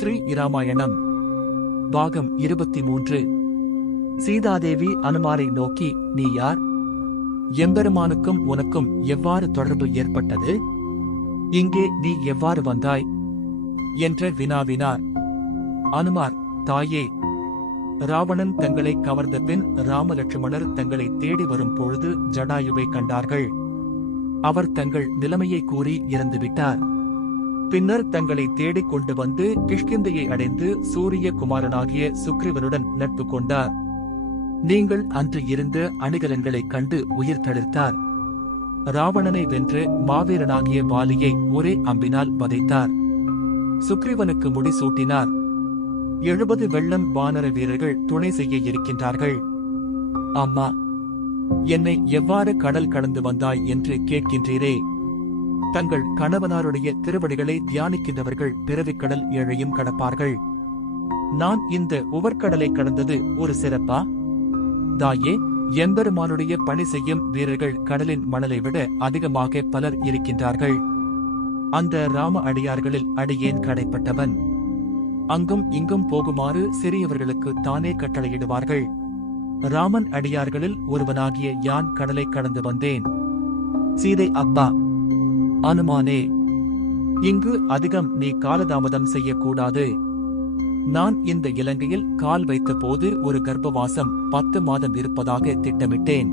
ஸ்ரீ இராமாயணம். பாகம் இருபத்தி மூன்று சீதாதேவி அனுமாரை நோக்கி நீ யார்? எம்பெருமானுக்கும் உனக்கும் எவ்வாறு தொடர்பு ஏற்பட்டது? இங்கே நீ எவ்வாறு வந்தாய்? என்ற வினாவினார். அனுமார் தாயே ராவணன் தங்களை கவர்ந்த பின் ராமலட்சுமணர் தங்களை தேடி வரும் பொழுது ஜடாயுவை கண்டார்கள். அவர் தங்கள் நிலைமையை கூறி இறந்துவிட்டார். பின்னர் தங்களை தேடிக் கொண்டு வந்து கிஷ்கிந்தையை அடைந்து சூரிய குமாரனாகிய சுக்ரீவனுடன் நட்பு கொண்டார். நீங்கள் அன்று இருந்த அணிகலன்களைக் கண்டு உயிர் தளிர்த்தார். ராவணனை வென்று மாவீரனாகிய பாலியை ஒரே அம்பினால் வதைத்தார். சுக்ரீவனுக்கு முடிசூட்டினார். எழுபது வெள்ளம் வானர வீரர்கள் துணை செய்ய இருக்கின்றார்கள். அம்மா என்னை எவ்வாறு கடல் கடந்து வந்தாய் என்று கேட்கின்றீரே. தங்கள் கணவனாருடைய திருவடிகளை தியானிக்கின்றவர்கள் பிறவிக்கடல் ஏழையும் கடப்பார்கள். நான் இந்த உவர்கடலை கடந்தது ஒரு சிறப்பா? தாயே எம்பெருமானுடைய பணி செய்யும் வீரர்கள் கடலின் மணலை விட அதிகமாக பலர் இருக்கின்றார்கள். அந்த ராம அடியார்களில் அடியேன் கடைப்பட்டவன். அங்கும் இங்கும் போகுமாறு சிறியவர்களுக்கு தானே கட்டளையிடுவார்கள். ராமன் அடியார்களில் ஒருவனாகிய யான் கடலை கடந்து வந்தேன். சீதை அப்பா அனுமானே இங்கு அதிகம் நீ காலதாமதம் செய்யக்கூடாது. நான் இந்த இலங்கையில் கால் வைத்த போது ஒரு கர்ப்பவாசம் பத்து மாதம் இருப்பதாக திட்டமிட்டேன்.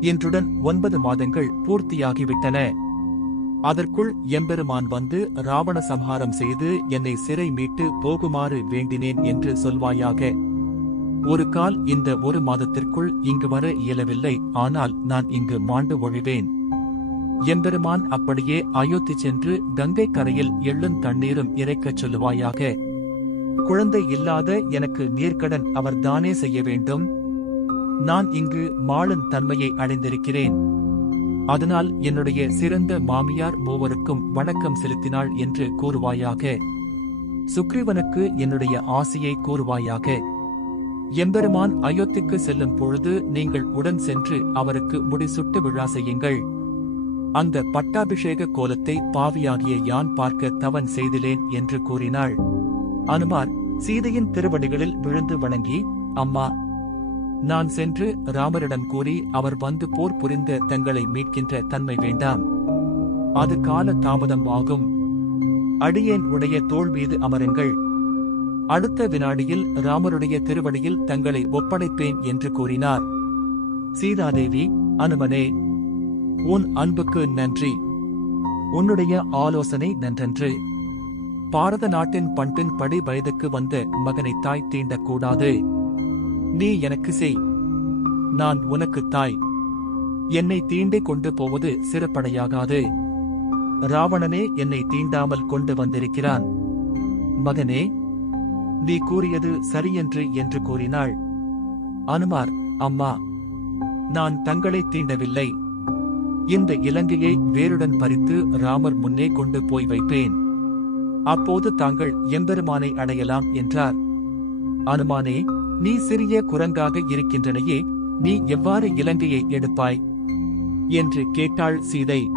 இன்றுடன் ஒன்பது மாதங்கள் பூர்த்தியாகிவிட்டன. அதற்குள் எம்பெருமான் வந்து ராவண சம்ஹாரம் செய்து என்னை சிறை மீட்டு போகுமாறு வேண்டினேன் என்று சொல்வாயாக. ஒரு கால் இந்த ஒரு மாதத்திற்குள் இங்கு வர இயலவில்லை ஆனால் நான் இங்கு மாண்டு ஒழிவேன். எம்பெருமான் அப்படியே அயோத்தி சென்று கங்கை கரையில் எள்ளும் தண்ணீரும் இறைக்கச் சொல்லுவாயாக. குழந்தை இல்லாத எனக்கு நீர்க்கடன் அவர் தானே செய்ய வேண்டும். நான் இங்கு மாளன் தன்மையை அடைந்திருக்கிறேன். அதனால் என்னுடைய சிறந்த மாமியார் மூவருக்கும் வணக்கம் செலுத்தினாள் என்று கூறுவாயாக. சுக்ரீவனுக்கு என்னுடைய ஆசையை கூறுவாயாக. எம்பெருமான் அயோத்திக்கு செல்லும் பொழுது நீங்கள் உடன் சென்று அவருக்கு முடிசுட்டு விழா செய்யுங்கள். அந்த பட்டாபிஷேக கோலத்தை பாவியாகிய யான் பார்க்க தவன் செய்திலேன் என்று கூறினாள். அனுமார் சீதையின் திருவடிகளில் விழுந்து வணங்கி அம்மா நான் சென்று ராமரிடம் கூறி அவர் வந்து போர் புரிந்த தங்களை மீட்கின்ற தன்மை வேண்டாம். அது கால தாமதம் ஆகும். அடியேன் உடைய தோள் மீது அமருங்கள். அடுத்த வினாடியில் ராமருடைய திருவடியில் தங்களை ஒப்படைப்பேன் என்று கூறினார். சீதாதேவி அனுமனே உன் அன்புக்கு நன்றி. உன்னுடைய ஆலோசனை நன்றன்று. பாரத நாட்டின் பண்பின் படி வயதுக்கு வந்த மகனை தாய் தீண்டக்கூடாது. நீ எனக்கு செய். நான் உனக்கு தாய். என்னை தீண்டிக் கொண்டு போவது சிறப்படையாகாது. ராவணனே என்னை தீண்டாமல் கொண்டு வந்திருக்கிறான். மகனே நீ கூறியது சரியென்று என்று கூறினாள். அனுமார் அம்மா நான் தங்களை தீண்டவில்லை. இந்த இலங்கையை வேருடன் பறித்து ராமர் முன்னே கொண்டு போய் வைப்பேன். அப்போது தாங்கள் எம்பெருமானை அடையலாம் என்றார். அனுமானே நீ சிறிய குரங்காக இருக்கின்றனையே நீ எவ்வாறு இலங்கையை எடுப்பாய்? என்று கேட்டாள் சீதை.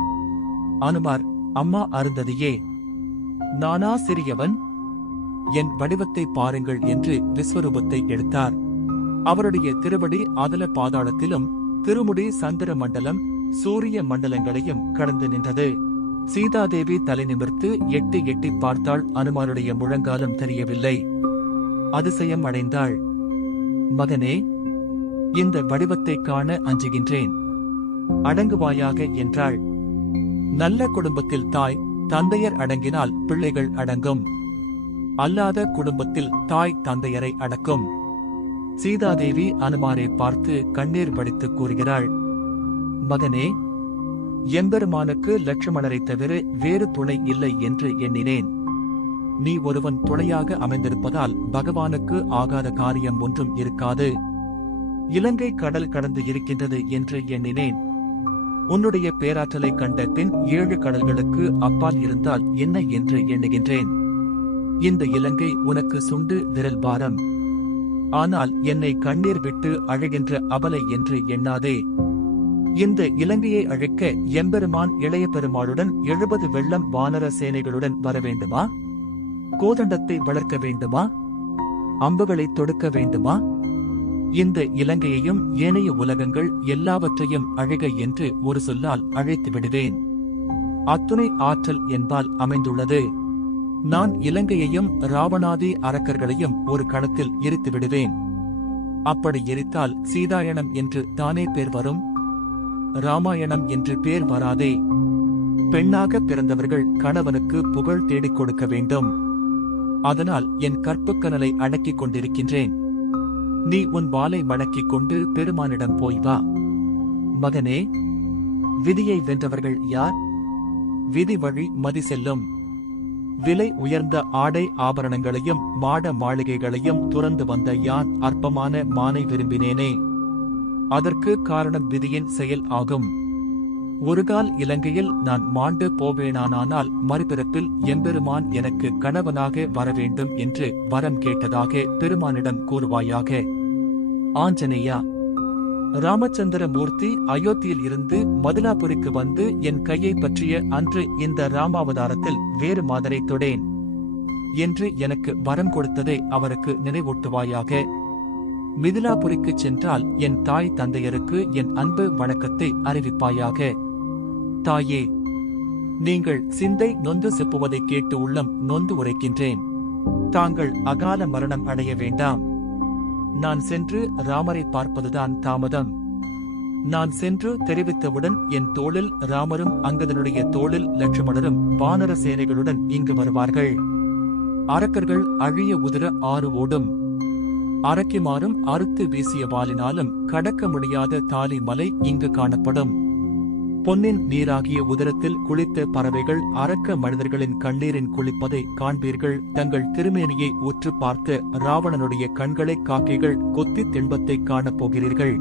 அனுமார் அம்மா அருந்ததியே நானா சிறியவன்? என் வடிவத்தை பாருங்கள் என்று விஸ்வரூபத்தை எடுத்தார். அவருடைய திருவடி அதல பாதாளத்திலும் திருமுடி சந்திர மண்டலம் சூரிய மண்டலங்களையும் கடந்து நின்றது. சீதாதேவி தலை நிமிர்த்து எட்டி எட்டி பார்த்தாள். அனுமாருடைய முழங்காலம் தெரியவில்லை. அதிசயம் அடைந்தாள். மகனே இந்த வடிவத்தை காண அஞ்சுகின்றேன். அடங்குவாயாக என்றாள். நல்ல குடும்பத்தில் தாய் தந்தையர் அடங்கினால் பிள்ளைகள் அடங்கும். அல்லாத குடும்பத்தில் தாய் தந்தையரை அடக்கும். சீதாதேவி அனுமாரை பார்த்து கண்ணீர் படித்து கூறுகிறாள். மகனே எம்பெருமானுக்கு லட்சுமணரை தவிர வேறு துணை இல்லை என்று எண்ணினேன். நீ ஒருவன் துணையாக அமைந்திருப்பதால் பகவானுக்கு ஆகாத காரியம் ஒன்றும் இருக்காது. இலங்கை கடல் கடந்து இருக்கின்றது என்று எண்ணினேன். உன்னுடைய பேராற்றலை கண்ட பின் ஏழு கடல்களுக்கு அப்பால் இருந்தால் என்ன என்று எண்ணுகின்றேன். இந்த இலங்கை உனக்கு சுண்டு விரல் பாரம். ஆனால் என்னை கண்ணீர் விட்டு அழுகின்ற அபலை என்று எண்ணாதே. இந்த இலங்கையை அழைக்க எம்பெருமான் இளைய பெருமாளுடன் எழுபது வெள்ளம் வானர சேனைகளுடன் வர வேண்டுமா? கோதண்டத்தை வளர்க்க வேண்டுமா? அம்புகளை தொடுக்க வேண்டுமா? இந்த இலங்கையையும் ஏனைய உலகங்கள் எல்லாவற்றையும் அழக என்று ஒரு சொல்லால் அழைத்து விடுவேன். அத்துணை ஆற்றல் என்பால் அமைந்துள்ளது. நான் இலங்கையையும் ராவணாதி அரக்கர்களையும் ஒரு களத்தில் எரித்து விடுவேன். அப்படி எரித்தால் சீதாயணம் என்று தானே பேர் வரும்? ராமாயணம் என்று பேர் வராதே. பெண்ணாக பிறந்தவர்கள் கணவனுக்கு புகழ் தேடிக் கொடுக்க வேண்டும். அதனால் என் கற்புக்கனலை அடக்கிக் கொண்டிருக்கின்றேன். நீ உன் வாளை மடக்கிக் கொண்டு பெருமானிடம் போய் வா. மகனே விதியை வென்றவர்கள் யார்? விதி வழி மதி செல்லும். விலை உயர்ந்த ஆடை ஆபரணங்களையும் மாட மாளிகைகளையும் துறந்து வந்த யான் அற்பமான மானை விரும்பினேனே. அதற்கு காரணம் விதியின் செயல் ஆகும். ஒருகால் இலங்கையில் நான் மாண்டு போவேனானால் மறுபிறப்பில் எம்பெருமான் எனக்கு கணவனாக வரவேண்டும் என்று வரம் கேட்டதாக பெருமானிடம் கூறுவாயாக. ஆஞ்சநேயா ராமச்சந்திர மூர்த்தி அயோத்தியில் இருந்து மதுலாபுரிக்கு வந்து என் கையை பற்றிய அன்று இந்த ராமாவதாரத்தில் வேறு மாதரை தொடேன். என்று எனக்கு வரம் கொடுத்ததை அவருக்கு நினைவூட்டுவாயாக. மிதிலாபுரிக்குச் சென்றால் என் தாய் தந்தையருக்கு என் அன்பு வணக்கத்தை அறிவிப்பாயாக. தாயே நீங்கள் சிந்தை நொந்து செப்புவதை கேட்டு உள்ளம் நொந்து உரைக்கின்றேன். தாங்கள் அகால மரணம் அடைய வேண்டாம். நான் சென்று ராமரை பார்ப்பதுதான் தாமதம். நான் சென்று தெரிவித்தவுடன் என் தோளில் ராமரும் அங்கதனுடைய தோளில் லட்சுமணரும் வானர சேனைகளுடன் இங்கு வருவார்கள். அரக்கர்கள் அழிய உதிர ஆறு ஓடும். அரக்கிமாறும் அறுத்து வீசிய வாலினாலும் கடக்க முடியாத தாலி மலை இங்கு காணப்படும். பொன்னின் நீராகிய உதரத்தில் குளித்த பறவைகள் அரக்க மனிதர்களின் கண்ணீரின் குளிப்பதை காண்பீர்கள். தங்கள் திருமேனியை உற்று பார்த்து ராவணனுடைய கண்களை காக்கைகள் கொத்தி தின்பத்தை காணப் போகிறீர்கள்.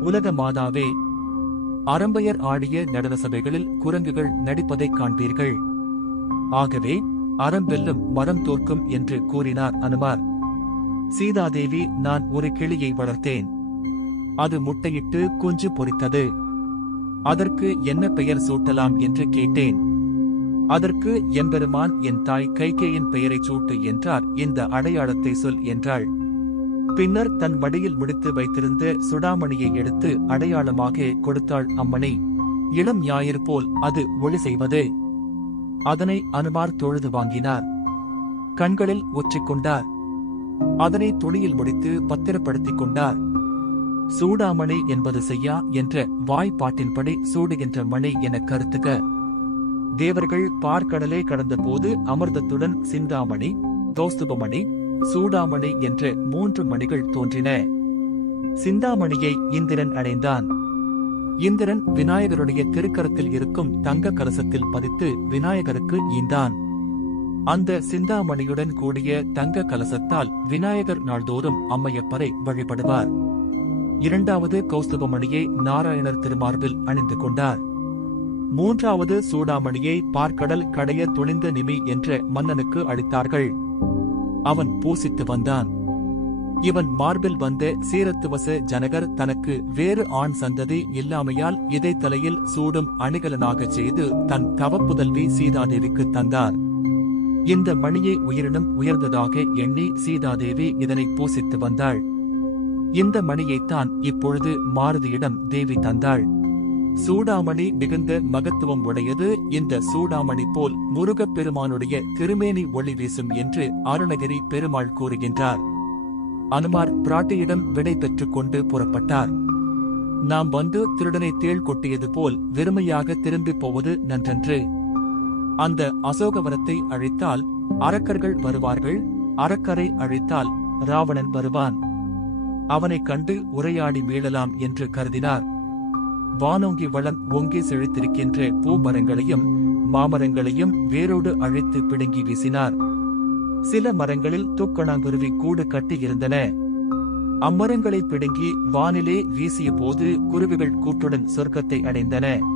உலக மாதாவே அரம்பையர் ஆடிய நடன சபைகளில் குரங்குகள் நடிப்பதைக் காண்பீர்கள். ஆகவே அறம்பெல்லும் மரம் தோற்கும் என்று கூறினார் அனுமார். சீதாதேவி நான் ஒரு கிளியை வளர்த்தேன். அது முட்டையிட்டு குஞ்சு பொரித்தது அதற்கு என்ன பெயர் சூட்டலாம் என்று கேட்டேன். அதற்கு எம்பெருமான் என் தாய் கைகேயின் பெயரைச் சூட்டு என்றார். இந்த அடையாளத்தை சொல் என்றாள். பின்னர் தன் வடியில் முடித்து வைத்திருந்த சுடாமணியை எடுத்து அடையாளமாக கொடுத்தாள் அம்மணி. இளம் ஞாயிறு போல் அது ஒளி செய்வது. அதனை அனுமார் தொழுது வாங்கினார். கண்களில் ஒற்றிக்கொண்டார் அதனை துணியில் முடித்து பத்திரப்படுத்திக் கொண்டார். சூடாமணி என்பது செய்யா என்ற வாய்ப்பாட்டின்படி சூடுகின்ற மணி என கருத்துக. தேவர்கள் பார்க்கடலே கடந்தபோது அமிர்தத்துடன் சிந்தாமணி தோஸ்துபமணி சூடாமணி என்ற மூன்று மணிகள் தோன்றின. சிந்தாமணியை இந்திரன் அடைந்தான். இந்திரன் விநாயகருடைய திருக்கரத்தில் இருக்கும் தங்க கலசத்தில் பதித்து விநாயகருக்கு ஈந்தான் அந்த சிந்தாமணியுடன் கூடிய தங்க கலசத்தால் விநாயகர் நாள்தோறும் அம்மையப்பரை வழிபடுவார். இரண்டாவது கௌஸ்துபமணியை நாராயணர் திருமார்பில் அணிந்து கொண்டார். மூன்றாவது சூடாமணியை பார்க்கடல் கடைய துணிந்த நிமி என்ற மன்னனுக்கு அளித்தார்கள். அவன் பூசித்து வந்தான். இவன் மார்பில் வந்த சீரத்துவச ஜனகர் தனக்கு வேறு ஆண் சந்ததி இல்லாமையால் இதை தலையில் சூடும் அணிகலனாகச் செய்து தன் தவப்புதல்வி சீதாதேவிக்கு தந்தார். இந்த மணியை உயிரினும் உயர்ந்ததாக எண்ணி சீதாதேவி இதனை பூசித்து வந்தாள். இந்த மணியைத்தான் இப்பொழுது மாருதியிடம் தேவி தந்தாள். சூடாமணி மிகுந்த மகத்துவம் உடையது. இந்த சூடாமணி போல் முருகப் பெருமானுடைய திருமேனி ஒளி வீசும் என்று அருணகிரி பெருமாள் கூறுகின்றார். அனுமார் பிராட்டியிடம் விடை பெற்றுக் கொண்டு புறப்பட்டார். நாம் வந்து திருடனை தேள் கொட்டியது போல் வெறுமையாக திரும்பிப் போவது நன்றன்று. அந்த அசோகவனத்தை அழித்தால் அரக்கர்கள் வருவார்கள் அரக்கரை அழித்தால் ராவணன் வருவான். அவனைக் கண்டு உரையாடி மீளலாம் என்று கருதினார். வானோங்கி வளம் ஓங்கி செழித்திருக்கின்ற பூமரங்களையும் மாமரங்களையும் வேரோடு அழைத்து பிடுங்கி வீசினார். சில மரங்களில் தூக்கணாங்குருவி கூடு கட்டியிருந்தன அம்மரங்களை பிடுங்கி வானிலே வீசிய போது குருவிகள் கூட்டுடன் சொர்க்கத்தை அடைந்தன.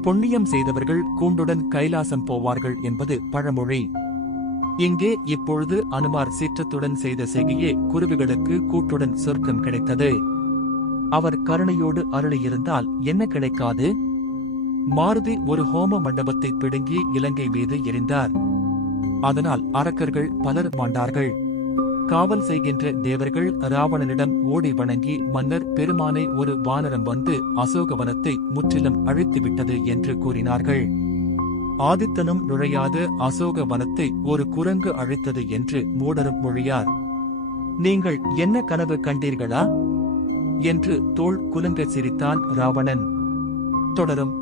புண்ணியம் செய்தவர்கள் கூண்டுடன் கைலாசம் போவார்கள் என்பது பழமொழி. இங்கே இப்பொழுது அனுமார் சீற்றத்துடன் செய்த செய்கையே குருவிகளுக்கு கூட்டுடன் சொர்க்கம் கிடைத்தது. அவர் கருணையோடு அருளியிருந்தால் என்ன கிடைக்காது? மாருதி ஒரு ஹோம மண்டபத்தை பிடுங்கி இலங்கை மீது எரிந்தார் அதனால் அரக்கர்கள் பலர் மாண்டார்கள். காவல் செய்கின்ற தேவர்கள் ராவணனிடம் ஓடி வணங்கி மன்னர் பெருமானை ஒரு வானரம் வந்து அசோகவனத்தை முற்றிலும் அழித்துவிட்டது என்று கூறினார்கள். ஆதித்தனும் நுழையாத அசோக வனத்தை ஒரு குரங்கு அழித்தது என்று மூடரும் மொழியார். நீங்கள் என்ன கனவு கண்டீர்களா? என்று தோள் குலுங்க சிரித்தான் ராவணன். தொடரும்